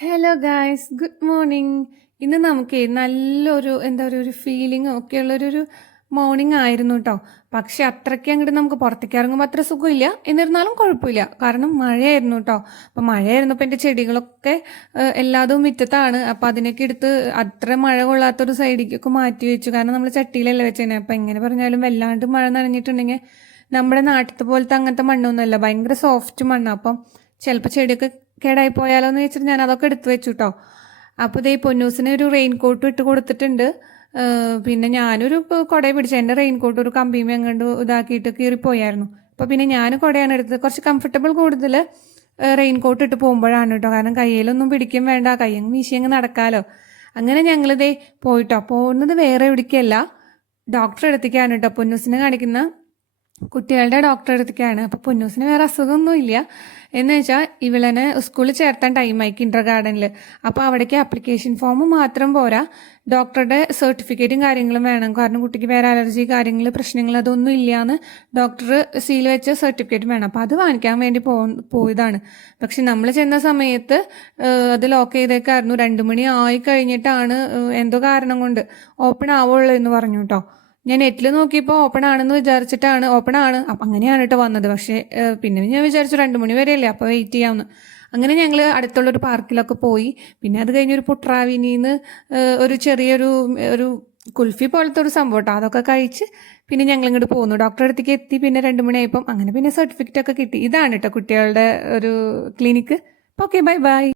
Hello guys good morning ഇന്ന് നമുക്ക് നല്ലൊരു എന്താ പറയുക ഒരു ഫീലിംഗ് ഒക്കെ ഉള്ളൊരു മോർണിംഗ് ആയിരുന്നു കേട്ടോ പക്ഷെ അത്രയ്ക്ക് അങ്ങോട്ട് നമുക്ക് പുറത്തേക്ക് ഇറങ്ങുമ്പോൾ അത്ര സുഖമില്ല. എന്നിരുന്നാലും കുഴപ്പമില്ല. കാരണം മഴയായിരുന്നു കേട്ടോ അപ്പം മഴയായിരുന്നപ്പോൾ എന്റെ ചെടികളൊക്കെ എല്ലാതും മുറ്റത്താണ്. അപ്പം അതിനൊക്കെ എടുത്ത് അത്ര മഴ കൊള്ളാത്തൊരു സൈഡിലേക്കൊക്കെ മാറ്റി വെച്ചു. കാരണം നമ്മൾ ചട്ടിയിലല്ലേ വെച്ചേനെ. അപ്പം എങ്ങനെ പറഞ്ഞാലും വല്ലാണ്ട് മഴ നനഞ്ഞിട്ടുണ്ടെങ്കിൽ നമ്മുടെ നാട്ടിലത്തെ പോലത്തെ അങ്ങനത്തെ മണ്ണൊന്നുമല്ല. ഭയങ്കര സോഫ്റ്റ് മണ്ണാണ് അപ്പം ചിലപ്പോൾ ചെടിയൊക്കെ കേടായി പോയാലോ എന്ന് വെച്ചിട്ട് ഞാൻ അതൊക്കെ എടുത്തു വെച്ചു കേട്ടോ അപ്പോൾ ഇതേ പൊന്നൂസിന് ഒരു റെയിൻ കോട്ട് ഇട്ട് കൊടുത്തിട്ടുണ്ട്. പിന്നെ ഞാനൊരു കുട പിടിച്ചു എന്റെ റെയിൻ കോട്ട് ഒരു കമ്പിയും എങ്ങാണ്ട് ഇതാക്കിയിട്ട് കീറിപ്പോയായിരുന്നു അപ്പോൾ പിന്നെ ഞാൻ കുടയാണ് എടുത്തത്. കുറച്ച് കംഫർട്ടബിൾ കൂടുതൽ റെയിൻ കോട്ട് ഇട്ട് പോകുമ്പോഴാണ് കേട്ടോ. കാരണം കയ്യിലൊന്നും പിടിക്കും വേണ്ട. കയ്യങ്ങ് വീശിയങ്ങ് നടക്കാമല്ലോ അങ്ങനെ ഞങ്ങളിതേ പോയിട്ടോ. പോകുന്നത് വേറെ എവിടേക്കല്ല. ഡോക്ടറെ അടുത്തേക്കാണ് കേട്ടോ പൊന്നൂസിനെ കാണിക്കുന്ന കുട്ടികളുടെ ഡോക്ടറെ അടുത്തേക്കാണ് അപ്പോൾ പൊന്നൂസിന് വേറെ അസുഖമൊന്നും ഇല്ല. എന്ന് വെച്ചാൽ ഇവളനെ സ്കൂളിൽ ചേർത്താൻ ടൈമായി കിൻഡർ ഗാർഡനിൽ അപ്പോൾ അവിടേക്ക് ആപ്ലിക്കേഷൻ ഫോം മാത്രം പോരാ. ഡോക്ടറുടെ സർട്ടിഫിക്കറ്റും കാര്യങ്ങളും വേണം. കാരണം കുട്ടിക്ക് വേറെ അലർജി കാര്യങ്ങൾ പ്രശ്നങ്ങൾ അതൊന്നും ഇല്ലയെന്ന് ഡോക്ടർ സീൽ വെച്ച സർട്ടിഫിക്കറ്റ് വേണം. അപ്പോൾ അത് വാങ്ങിക്കാൻ വേണ്ടി പോ പോയതാണ്. പക്ഷെ നമ്മൾ ചെന്ന സമയത്ത് അത് ലോക്ക് ചെയ്തേക്കായിരുന്നു. രണ്ട് മണി ആയി കഴിഞ്ഞിട്ടാണ് എന്തോ കാരണം കൊണ്ട് ഓപ്പൺ ആവുള്ളൂ എന്ന് പറഞ്ഞു കേട്ടോ ഞാൻ നെറ്റിൽ നോക്കിയപ്പോൾ ഓപ്പൺ ആണെന്ന് വിചാരിച്ചിട്ടാണ് ഓപ്പൺ ആണ്. അപ്പം അങ്ങനെയാണ് കേട്ടോ വന്നത്. പക്ഷേ പിന്നെ ഞാൻ വിചാരിച്ചു രണ്ട് മണി വരെയല്ലേ അപ്പോൾ വെയിറ്റ് ചെയ്യാമെന്ന് അങ്ങനെ ഞങ്ങൾ അടുത്തുള്ളൊരു പാർക്കിലൊക്കെ പോയി. പിന്നെ അത് കഴിഞ്ഞൊരു പുട്രാവിനിന്ന് ഒരു ചെറിയൊരു ഒരു കുൽഫി പോലത്തെ ഒരു സംഭവം കേട്ടോ അതൊക്കെ കഴിച്ച് പിന്നെ ഞങ്ങൾ ഇങ്ങോട്ട് പോന്നു. ഡോക്ടറെ അടുത്തേക്ക് എത്തി. പിന്നെ രണ്ട് മണിയായപ്പം അങ്ങനെ പിന്നെ സർട്ടിഫിക്കറ്റ് ഒക്കെ കിട്ടി. ഇതാണ് കേട്ടോ കുട്ടികളുടെ ഒരു ക്ലിനിക്ക് ഓക്കെ ബൈ ബൈ